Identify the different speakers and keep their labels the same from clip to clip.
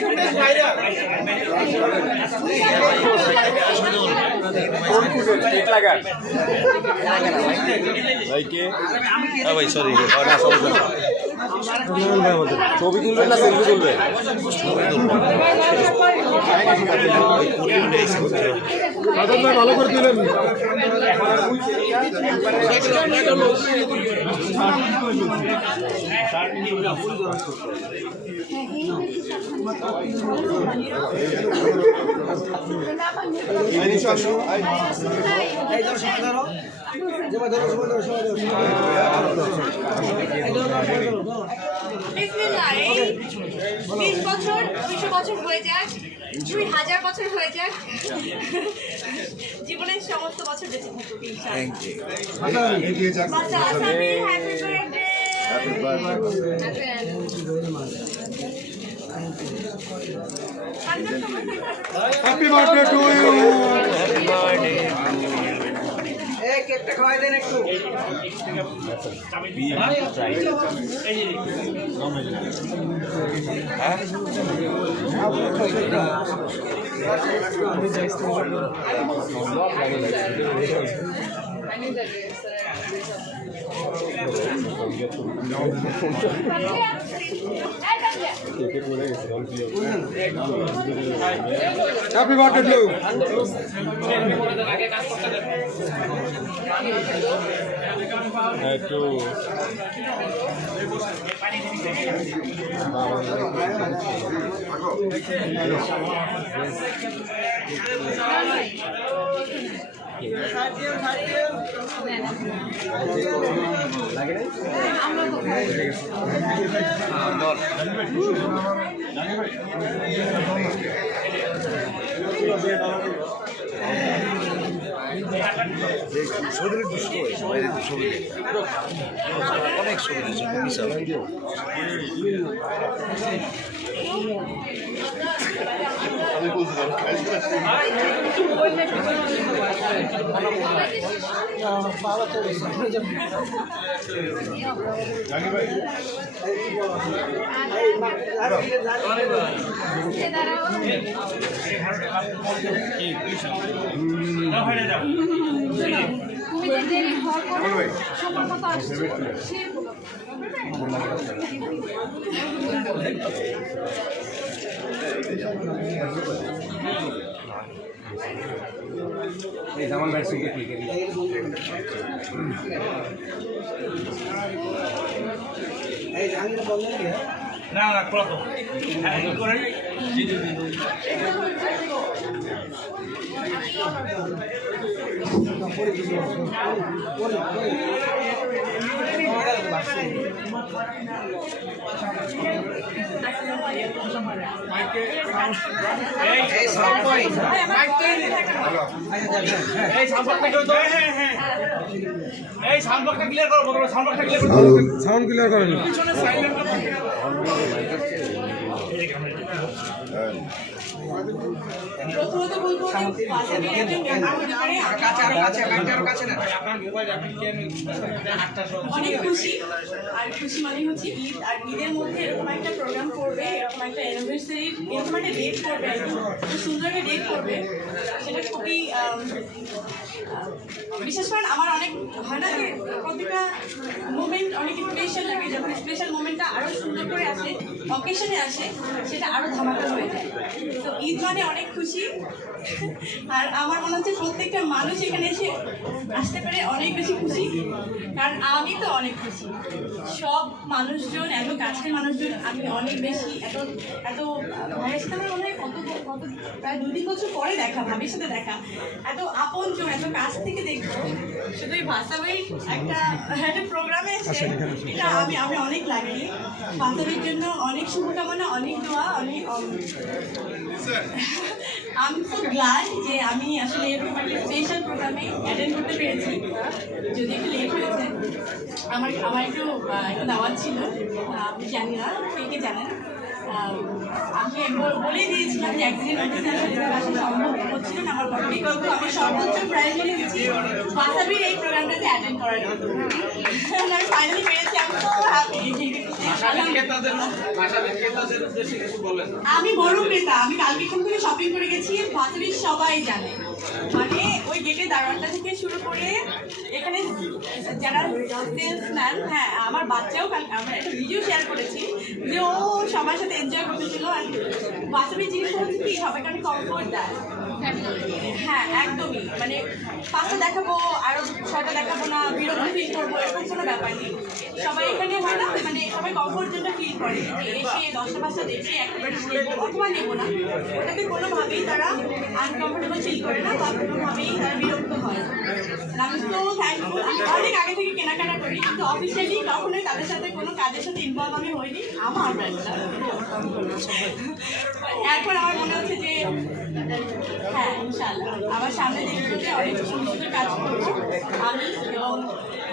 Speaker 1: Footage viral
Speaker 2: ভাই sorry না
Speaker 3: ছবি তুলবেন না সেলফি তুলবেন ভালো করে তুলেন
Speaker 4: বিসমিল্লাহ, এই বিশ বছর দুইশো বছর হয়ে যাক দুই হাজার বছর হয়ে যাক জীবনের সমস্ত বছর বেঁচে থাকুক happy birthday!
Speaker 3: Happy birthday to you
Speaker 1: এই কেকটা খাওয়াই দেন একটু
Speaker 3: হ্যাপি বার্থডে টু একটু
Speaker 2: শরীরে দুষ্ট হয় বাইরে শরীরে অনেক বিশাল
Speaker 1: এই জাহাঙ্গীর বললেন কি
Speaker 5: না না খোলা তো কি করেন এই
Speaker 1: এই সব কই
Speaker 5: এই সাউন্ডবক্সটা কেউ তো। হ্যাঁ হ্যাঁ
Speaker 3: সাউন্ড ক্লিয়ার করেন।
Speaker 5: পিছনে সাইলেন্ট
Speaker 4: প্রথমত অনেক খুশি আর খুশি মানে হচ্ছে ঈদ আর ঈদের মধ্যে এরকম একটা প্রোগ্রাম একটা ডেট ডেট করবে সেটা খুবই বিশেষ করে আমার অনেক না যে প্রতিটা মোমেন্ট অনেক স্পেশাল লাগে যখন স্পেশাল মোমেন্টটা আরও সুন্দর করে আসে অকেশনে আসে সেটা আরও ধামাকা হয়ে যায় তো ঈদ মানে অনেক খুশি। আর আমার মনে হচ্ছে প্রত্যেকটা মানুষ এখানে এসে আসতে পারে অনেক বেশি খুশি। কারণ আমি তো অনেক খুশি। সব মানুষজন, এত কাছের মানুষজন, আমি অনেক বেশি এত এত, ভাইয়ের সাথে আমার মনে হয় কত কত, প্রায় দু তিন বছর পরে দেখা, ভাবির সাথে দেখা। এত আপনজন, এত কাছ থেকে দেখব। এই একটা একটা প্রোগ্রামে এসে এটা আমি আমি অনেক লাগি বান্ধবীর জন্য অনেক শুভকামনা অনেক দোয়া অনেক আমি খুব গ্লাড যে আমি আসলে এরকম একটা স্পেশাল প্রোগ্রামে অ্যাটেন্ড করতে পেরেছি। যদি একটু লেট হয়েছে আমার আমার একটু একটা দাওয়াত ছিল। আমি জানি না কে কে জানেন? আমি বল- দিয়েছিলাম যে একদিনের মধ্যে সম্ভব হচ্ছিল না আমার পক্ষে কিন্তু আমি সর্বোচ্চ প্রায়োরিটি দিয়েছি বাসাবির এই প্রোগ্রামটাতে অ্যাটেন্ড করার জন্য। আমি ফাইনালি পেরেছি। আমি তো আমি বড় ক্রেতা। আমি কালকে এখান থেকে শপিং করে গেছি। ভাতরির সবাই জানে। মানে ওই গেটে দারোয়ানটা থেকে শুরু করে এখানে যারা সেলসম্যান হ্যাঁ আমার বাচ্চাও কাল, আমরা একটা ভিডিও শেয়ার করেছি যে ও সবার সাথে এনজয় করতেছিল আর বাচ্চাবি জিনিস হচ্ছে কি সবাইকে অনেক কমফোর্ট দেয়। হ্যাঁ একদমই। মানে পাশে দেখাবো, আরও ছয়টা দেখাবো না বিরক্ত ফিল করব এরকম কোনো ব্যাপার নেই সবাই এখানে হয় না মানে সবাই কমফোর্ট জন্য ফিল করে এসে দশটা পাঁচটা দেখে অথবা নেব না। ওটাতে কোনোভাবেই তারা আনকমফোর্টেবল ফিল করে না, বা কোনোভাবেই তারা বিরক্ত হয়। তো থ্যাঙ্কফুল আমি অনেক আগে থেকে কেনাকাটা করি, কিন্তু অফিসিয়ালি কখনোই তাদের সাথে কোনো কাজের সাথে ইনভলভ আমি হইনি, আমার ব্র্যান্ডটা আমার মনে হচ্ছে যে হ্যাঁ ইনশাআল্লাহ। আমার সামনে যে অনেক সুন্দর কাজ করব আমি এবং কোলাবোরেশনে অনেক দারুণ কিছু হবে ইনশাআল্লাহ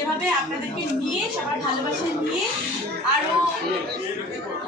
Speaker 4: সেভাবে আপনাদেরকে নিয়ে সবার ভালোবাসা নিয়ে আরও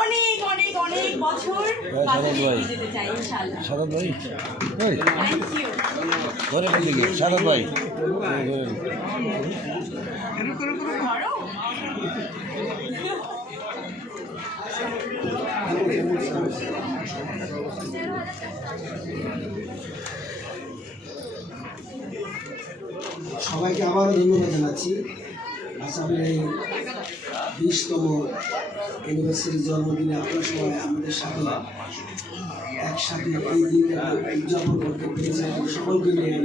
Speaker 4: অনেক অনেক অনেক বছর বাচ্চাদেরকে এগিয়ে যেতে চাই ইনশাআল্লাহ।
Speaker 2: সাদত ভাই? ওই
Speaker 4: থ্যাংক ইউ
Speaker 2: ধরে দিকে সাদত ভাই।
Speaker 4: ধরো।
Speaker 6: সবাইকে আবারও ধন্যবাদ জানাচ্ছি। আসামের এই বিশতম অ্যানিভার্সারি জন্মদিনে আপনারা সবাই আমাদের সাথে একসাথে এই দিনটাকে উদযাপন করতে পেরেছি সকলকে নিয়ে।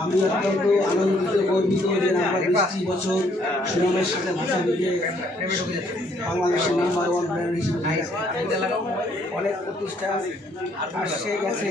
Speaker 6: আমি অত্যন্ত আনন্দিত, গর্বিত যে আমরা বিশটি বছর সুনামের সাথে ভাষাটিকে বাংলাদেশের নাম্বার ওয়ান ব্র্যান্ড হিসেবে অনেক প্রতিষ্ঠান আসছে, গেছে।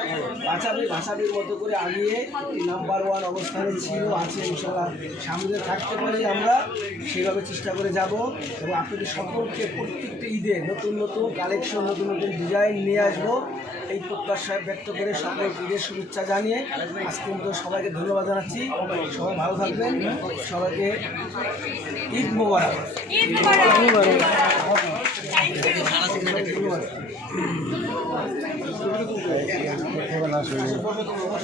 Speaker 6: ভাষাবি ভাষাবির মতো করে আগিয়ে নাম্বার ওয়ান অবস্থানে ছিল আছে ইনশাল্লাহ সামনে থাকতে পারি আমরা সেভাবে চেষ্টা করে যাব এবং আপনাদের সকলকে প্রত্যেকটা ঈদে নতুন নতুন কালেকশন নতুন নতুন ডিজাইন নিয়ে আসব। এই প্রত্যাশা ব্যক্ত করে সকল ঈদের শুভেচ্ছা জানিয়ে আজকে মতো সবাইকে ধন্যবাদ জানাচ্ছি। সবাই ভালো থাকবেন। সবাইকে ঈদ মোবারক।
Speaker 4: ঈদ মুবারক থ্যাংক ইউ
Speaker 6: ধন্যবাদ